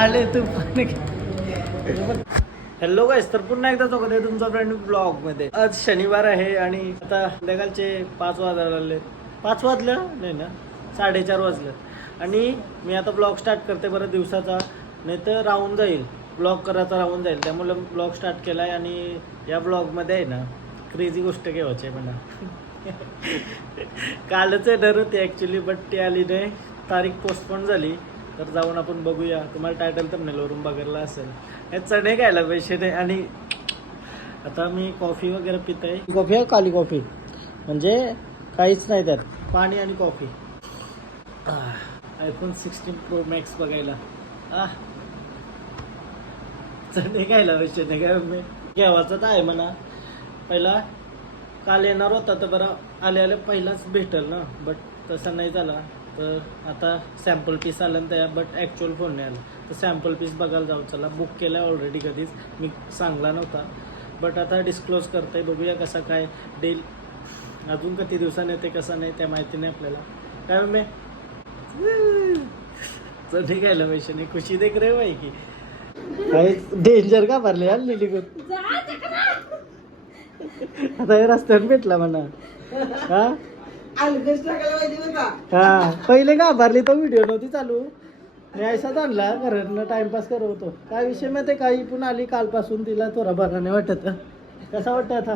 आले तू हॅलो गाईस, तर पुन्हा एकदा चौकत आहे तुमचा फ्रेंड ब्लॉगमध्ये. आज शनिवार आहे आणि आता संध्याकाळचे 5 वाजायला लागले. 5 वाजलं नाही ना, 4:30 वाजलं. आणि मी आता ब्लॉग स्टार्ट करते बरं दिवसाचा, नाही तर राहून जाईल, ब्लॉग करायचा राहून जाईल. त्यामुळे ब्लॉग स्टार्ट केला आहे. आणि या ब्लॉगमध्ये आहे ना, क्रेझी गोष्ट केव्हाची आहे म्हणा. कालच येणार होती ॲक्च्युली, बट ती आली नाही, तारीख पोस्टपोन झाली. तर जाऊन आपण बघूया. तुम्हाला टायटल तर नेलवरून बघायला असेल. हे चणे खायला पैसे नाही. आणि आता मी कॉफी वगैरे पित आहे. कॉफी आहे, काली कॉफी, म्हणजे काहीच नाही त्यात, पाणी आणि कॉफी. iPhone 16 Pro Max बघायला. चणे खायला पैसे नाही काय मी घ्यावाचा तर आहे म्हणा. पहिला काल येणार होता तर बरं आले पहिलाच भेटेल ना, बट तसा नाही झाला. तर आता सॅम्पल पीस आलं त्या, बट ॲक्च्युअल फोन नाही आला. तर सॅम्पल पीस बघायला जाऊ. चला, बुक केला आहे ऑलरेडी, कधीच मी सांगला नव्हता, बट आता डिस्क्लोज करते. बघूया कसा काय डील, अजून किती दिवसांनी येते कसं नाही त्या माहिती नाही आपल्याला. काय मी चढी घ्यायला पैसे नाही, खुशी देख रे बाई की काही डेंजर का भरले यार लिली गो. आता हे रस्त्यावर भेटला म्हणा. हा हा, पहिले का भरली तो व्हिडिओ नव्हती चालू, मी ऐसाच आणला घरातनं टाइमपास करत होतो. काय विषय माहिती, काही पण आली कालपासून, तिला थोडा बरा नाही वाटत. कसा वाटत आता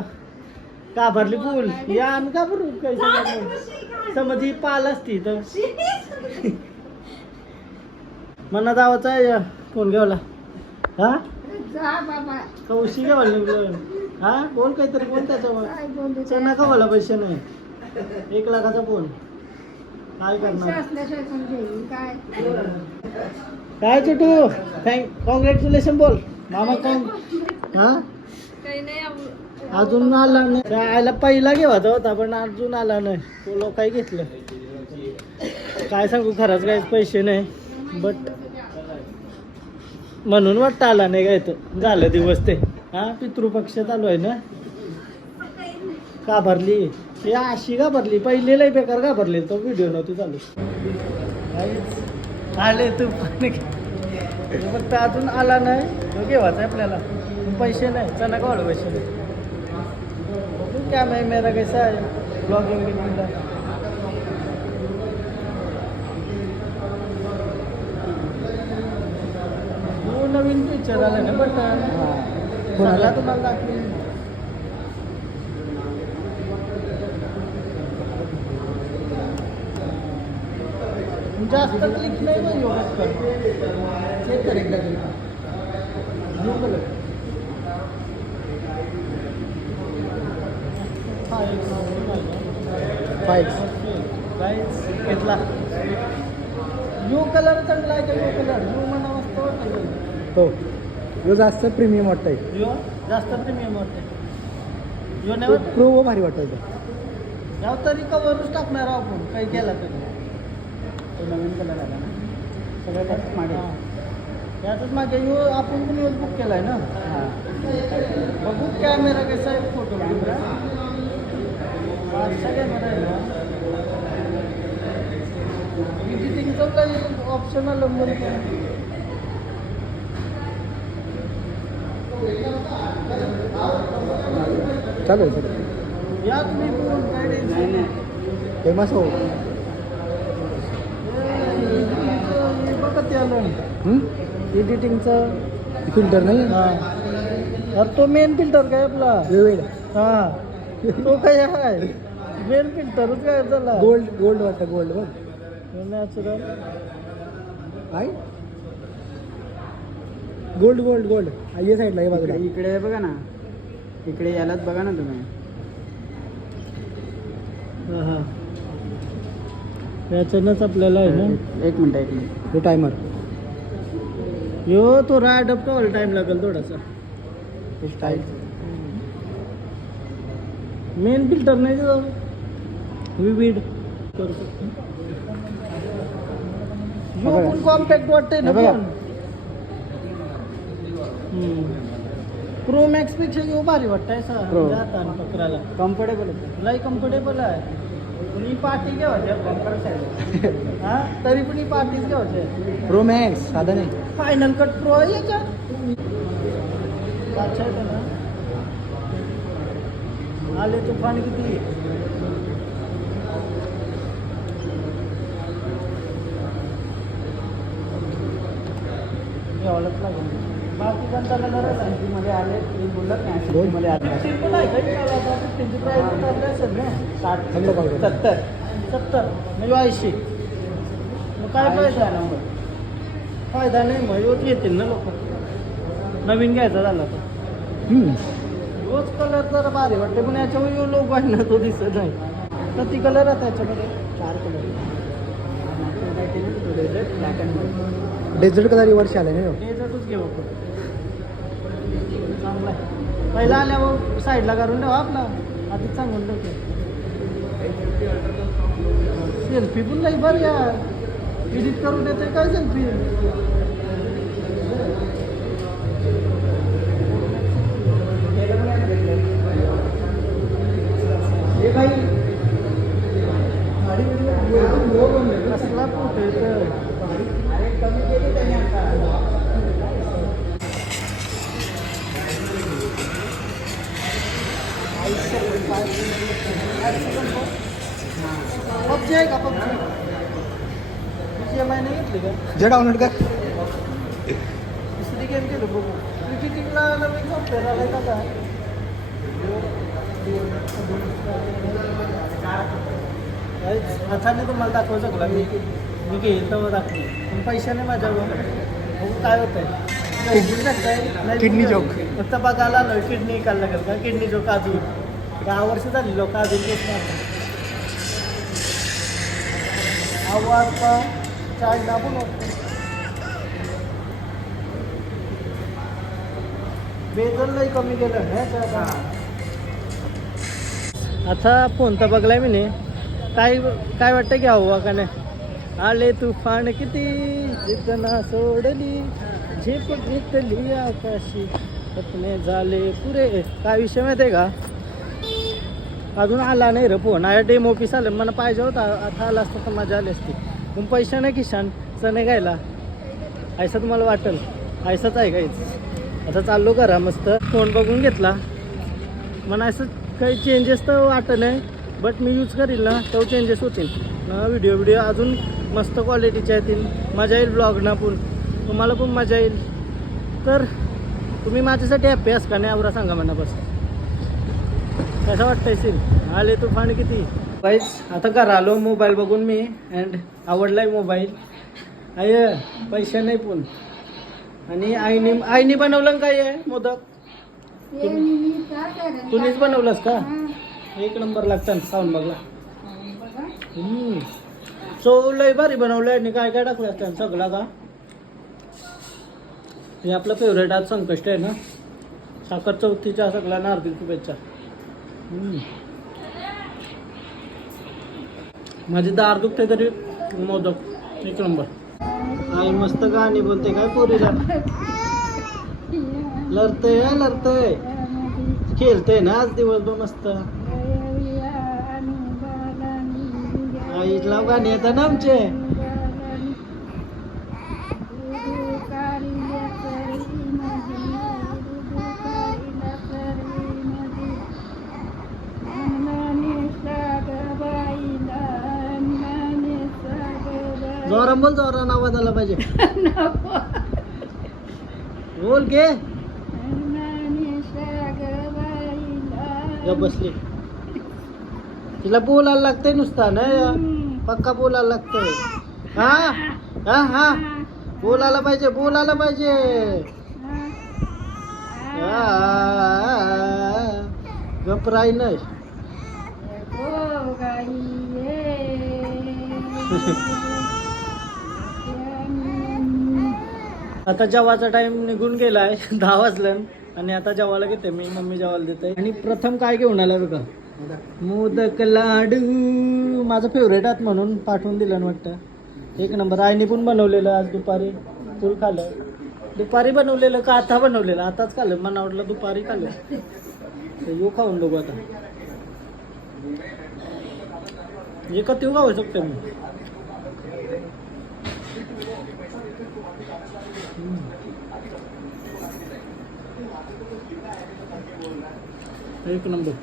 का भरली पूल या आण का भरू काही समज ही पाल असती तर मना जावाचा आहे फोन घ्यावला. हा कौशी घ्यावला. हा बोल काहीतरी, बोल त्याच्यावर नका बोला. पैसे नाही, 1 लाखाचा फोन काय करणार. काय चिटू कॉंग्रॅच्युलेशन बोल मामा. हा अजून आला नाही, आयला पहिला घेवायचा होता पण अजून आला नाही. तो लोक काय घेतलं काय सांगू, खरंच काय पैसे नाही, बट म्हणून वाटतं आला नाही काय. तर झालं दिवस ते. हा पितृपक्ष चालू आहे ना. का भरली हे अशी का भरली, पहिलेला बेकार का भरली, तो व्हिडिओ नव्हती चालू. आले तू फक्त अजून आला नाही. तो घेवायचा आपल्याला, पैसे नाही. चला का पैसे नाही. क्या मैं मेरा कैसा है ब्लॉगिंग बिगिंगला. नवीन पिक्चर आला ना, बट कोणाला तुम्हाला दाखवेल. जास्त क्लिक नाही ना योगा चेक कर एकदा क्लिक. ब्लू कलर घेतला. ब्लू कलर चांगला आहे का? ब्लू कलर ब्लू म्हणा मस्त वाटतं. हो, यो जास्त प्रीमियम वाटतंय. यो जास्त प्रीमियम वाटतंय. यो नाही प्रो भारी वाटतंय. याव तरी कवरच टाकणार आपण काही केला तरी. तो नवीन कलर आला ना, सगळं त्यातच मागे. त्यातच मागे यो आपण पण यूज बुक केला आहे ना. हां, बघू कॅमेरा कसा आहे. फोटो कॅमेरा आहे ना, एडिटिंगचं काही ऑप्शनल चालेल सर. या तुम्ही काय फेमस हो. बघत आलं एडिटिंगचं फिल्टर नाही. हां, तो मेन फिल्टर काय आपला. हां, तो काय आहे मेन फिल्टरच काय झाला. गोल्ड वाटतं. गोल्ड बघ, नॅचरल काय गोल्ड ये साईडला हे बघा. इकडे बघा ना, इकडे यालाच बघा ना तुम्ही. हां, याच्यानंच आपल्याला आहे ना. एक मिनिट तो टायमर यो थोडा अडॅप्ट व्हायला टाइम लागेल थोडासा. स्टाईल मेन फिल्टर नाही विविड करू शकतो. यो पण कॉम्पॅक्ट वाटतंय ना पण. प्रो मॅक्स पेक्षा यो भारी वाटतंय. हाताने पकडायला कम्फर्टेबल आहे, लई कम्फर्टेबल आहे. ही पार्टी घ्यायची. हा, तरी पण ही पार्टीच घ्यायची. प्रो मॅक्स साधा नाही. फायनल कट प्रो आहे याच्यात. अच्छा आहे ना. आले तुफान किती घ्यावंच लागेल. बाकी कोणता कलर आहे मध्ये आले बोलत नाही मध्ये आले सिंपल आहे काही त्यांची प्राईस असेल ना 70 म्हणजे 80. मग काय फायदा आहे ना मग फायदा नाही मग रोज येतील ना लोक नवीन घ्यायचा झाला तर रोज कलर तर भारी वाटते पण याच्यावर लोक आहे ना तो दिसत नाही तर ती कलर आहे त्याच्यामध्ये 4 colour black and white desert colour वर्ष आला नाही डेझर्टच घेऊ आपण चांगला आहे पहिला आल्यावर साईडला काढून ठेवा आपला आधीच सांगून ठेवतो सेल्फी पण नाही बरं यार एडिट करून देते काय सेल्फी हे काही कसला फोटो येतं कमी केली त्याने आता पबजी आहे का पबजी BGMI नाही घेतली का जे डाउनलोड कर दुसरी गेम केलं बघू क्रिकेटिंगला नवीन सॉफ्टवेअर आलाय का काय अचानक तुम्हाला दाखवू शकला मी घेईल तेव्हा दाखवलं पण पैशाने माझ्यावर बघू काय होत आहे किडनी जोक फक्त बघायला आलोय किडनी विकायला लागेल का किडनी जोक अजून 10 वर्ष झाली लोक अजून घेत नाही आवाज का चायना पण वाटतं बेदल नाही कमी केलं ना आता फोन तर बघलाय मी काय काय वाटतं की हवा का नाही आले तुफान किती जितना सोडली झेप घेतली आकाशी सपने झाले पुरे काय विषय माहिती आहे का अजून आला नाही रे फोन आया डेमो पीस आलं मला पाहिजे होता आता आला असता तर मजा आली असती पण पैसा नाही किशान चणे घ्यायला ऐसा तुम्हाला वाटेल ऐसाच आहे काहीच आता चाललो करा मस्त फोन बघून घेतला मला असं काही चेंजेस तर वाटत नाही बट मी यूज करील ना तो चेंजेस होतील व्हिडिओ अजून मस्त क्वालिटीचे येतील मजा येईल ब्लॉगना पण तुम्हाला पण मजा येईल तर तुम्ही माझ्यासाठी हॅप्पी आहात का नाही आवरा सांगा म्हणा बस कसं वाटतं सीन आले तुफान किती काहीच आता घरा आलो मोबाईल बघून मी अँड आवडलाय मोबाईल आय पैसे नाही पण आणि आईने बनवलं काय आहे मोदक तुम्हीच बनवलंस का 1 नंबर लागतं साऊंड बघला चव लय भारी बनवलंय आणि काय काय टाकलं असतं सगळा का हे आपलं फेवरेट आज संकष्ट आहे ना साखर चौथीच्या सगळ्यांना हार्दिक शुभेच्छा माझी दार दुखते तरी मोदक 1 नंबर आई मस्त गाणी बोलते काय पोरीला लढतय खेळते ना आज दिवसभर मस्त आईला गाणी येतात ना आमचे जोरान बोल जोरान आवाज आला पाहिजे बोल के बसली तिला बोलायला लागतंय नुसता ना पक्का बोलायला लागतंय हा हा हा बोलायला पाहिजे गपराई नाही आता जेवायचा टाइम निघून गेलाय 10 वाजलं आणि आता जेवायला घेते मी मम्मी जेवायला देते आणि प्रथम काय घेऊन आला बघा मोदक लाडू माझं फेवरेट आहात म्हणून पाठवून दिलं वाटतं 1 नंबर आईने पण बनवलेलं आज दुपारी फुल खाल्लं दुपारी बनवलेलं का आता बनवलेलं आताच खाल्लं मला वाटलं दुपारी खाल्लं तर येऊ खाऊन बघू आता एकच येऊ खाऊ शकतो मी एक नंबर.